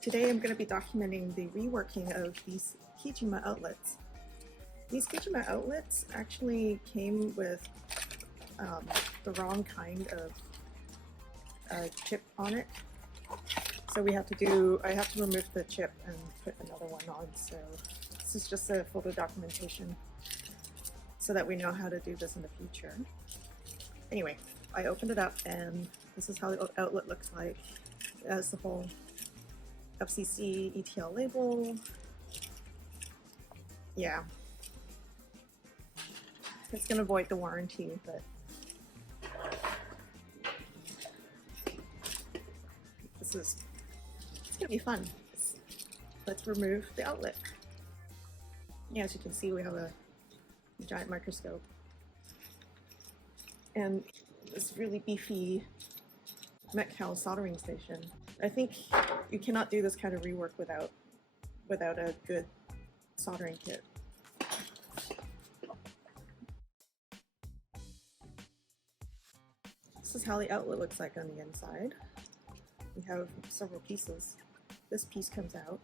Today I'm going to be documenting the reworking of these Keygma outlets. These Keygma outlets actually came with the wrong kind of chip on it. So I have to remove the chip and put another one on. So this is just a photo documentation so that we know how to do this in the future. Anyway, I opened it up and this is how the outlet looks like. It has the whole FCC ETL label. Yeah. It's gonna void the warranty, but it's gonna be fun. Let's remove the outlet. Yeah, as you can see, we have a giant microscope and this really beefy Metcal soldering station. I think you cannot do this kind of rework without a good soldering kit. This is how the outlet looks like on the inside. We have several pieces. This piece comes out.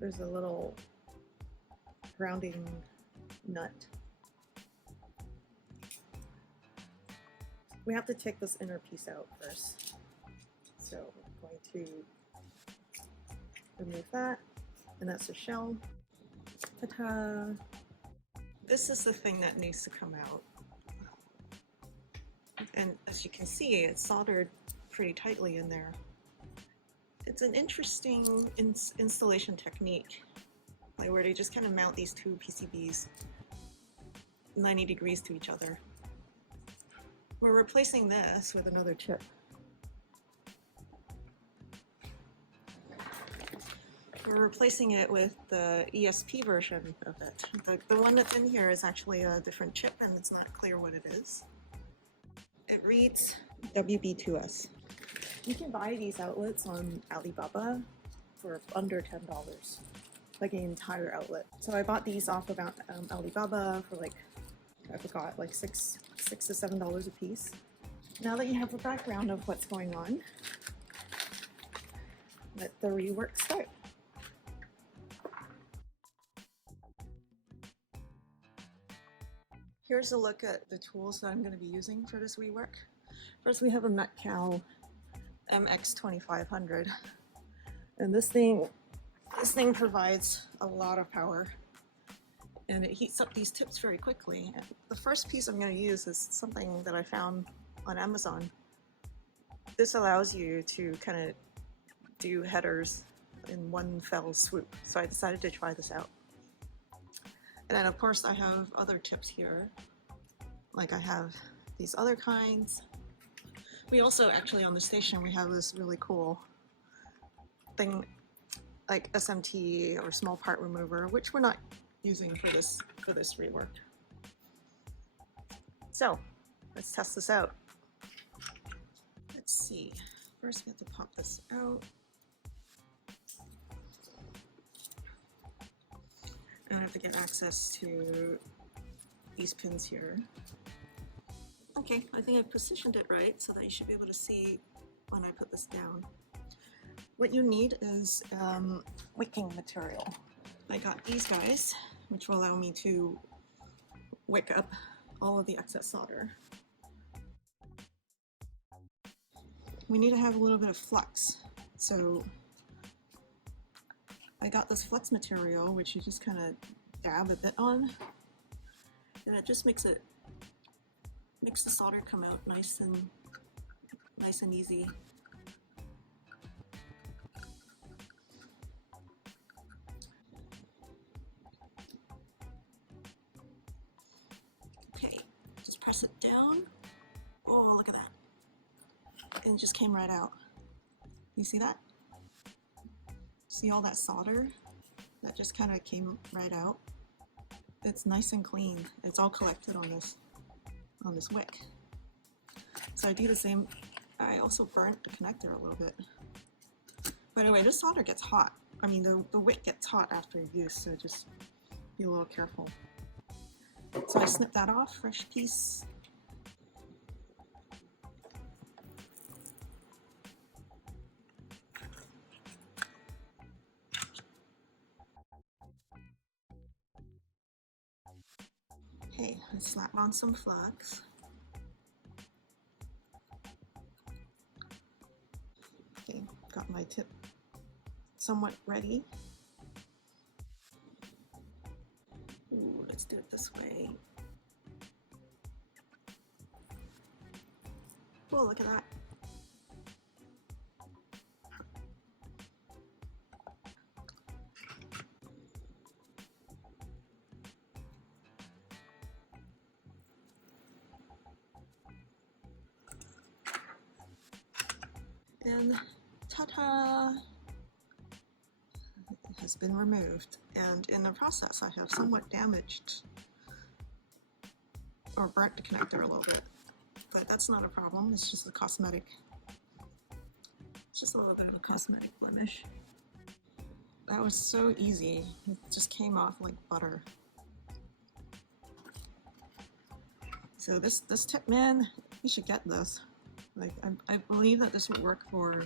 There's a little grounding nut. We have to take this inner piece out first. So we're going to remove that, and that's the shell. Ta-ta! This is the thing that needs to come out. And as you can see, it's soldered pretty tightly in there. It's an interesting installation technique, like where they just kind of mount these two PCBs 90 degrees to each other. We're replacing this with another chip. We're replacing it with the ESP version of it. The one that's in here is actually a different chip and it's not clear what it is. It reads WB2S. You can buy these outlets on Alibaba for under $10, like an entire outlet. So I bought these off of Alibaba for like, I forgot, like $6 to $7 a piece. Now that you have a background of what's going on, let the rework start. Here's a look at the tools that I'm going to be using for this rework. First we have a Metcal MX2500, and this thing provides a lot of power and it heats up these tips very quickly. And the first piece I'm going to use is something that I found on Amazon. This allows you to kind of do headers in one fell swoop, so I decided to try this out. And then of course I have other tips here, like I have these other kinds. We also actually on the station we have this really cool thing like SMT or small part remover, which we're not using for this rework. So let's test this out. Let's see. First we have to pop this out. And I have to get access to these pins here. Okay, I think I've positioned it right so that you should be able to see when I put this down. What you need is wicking material. I got these guys, which will allow me to wick up all of the excess solder. We need to have a little bit of flux, so I got this flex material, which you just kind of dab a bit on, and it just makes the solder come out nice and easy. Okay, just press it down. Oh, look at that. And it just came right out. You see that? See all that solder? That just kind of came right out. It's nice and clean. It's all collected on this wick. So I do the same. I also burnt the connector a little bit. By the way, this solder gets hot. I mean, the wick gets hot after use, so just be a little careful. So I snip that off, fresh piece. slap on some flux. Okay, got my tip somewhat ready. Ooh, let's do it this way. Oh, look at that. And ta-da! It has been removed. And in the process, I have somewhat damaged or burnt the connector a little bit. But that's not a problem, it's just a cosmetic. It's just a little bit of a cosmetic blemish. That was so easy. It just came off like butter. So this tip, man, you should get this. Like, I believe that this would work for,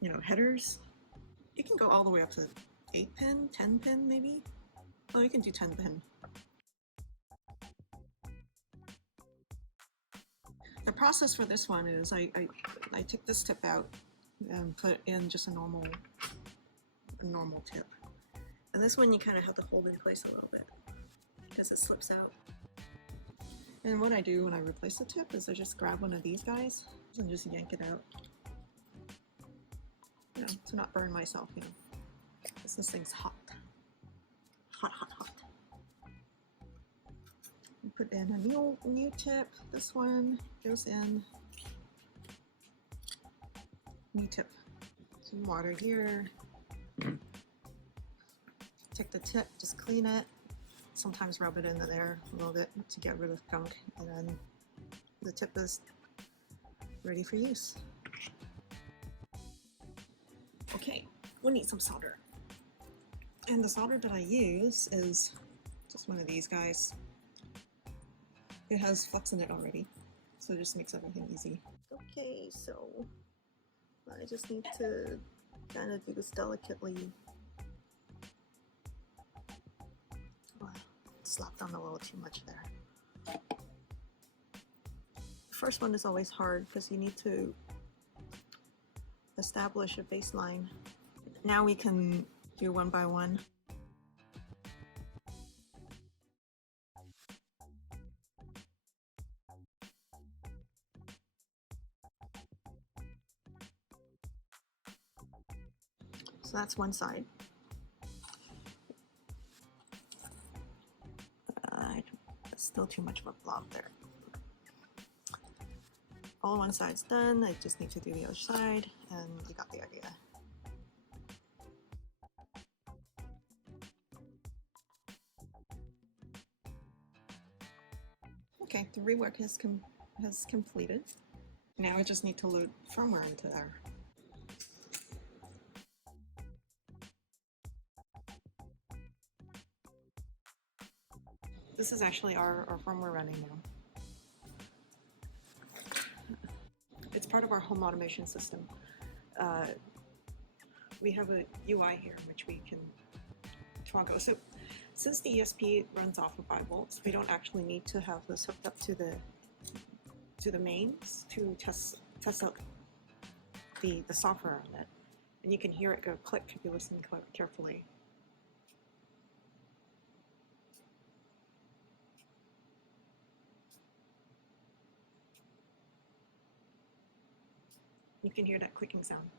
you know, headers. You can go all the way up to 8 pin, 10 pin maybe. Oh, you can do 10 pin. The process for this one is I took this tip out and put in just a normal tip. And this one you kind of have to hold in place a little bit because it slips out. And what I do when I replace the tip is I just grab one of these guys and just yank it out. You know, to not burn myself, you know, because this thing's hot. Hot, hot, hot. Put in a new tip. This one goes in. New tip. Some water here. Take the tip, just clean it. Sometimes rub it into there a little bit to get rid of gunk, and then the tip is ready for use. Okay, we'll need some solder. And the solder that I use is just one of these guys. It has flux in it already, so it just makes everything easy. Okay, so I just need to kind of do this delicately. Wow, slapped on a little too much there. The first one is always hard because you need to establish a baseline. Now we can do one by one. So that's one side. Still too much of a blob there. All one side's done. I just need to do the other side, and you got the idea. Okay, the rework has completed. Now I just need to load firmware into there. This is actually our firmware running now. It's part of our home automation system. We have a UI here which we can toggle. So since the ESP runs off of 5 volts, we don't actually need to have this hooked up to the mains to test out the software on it. And you can hear it go click if you listen carefully. You can hear that clicking sound.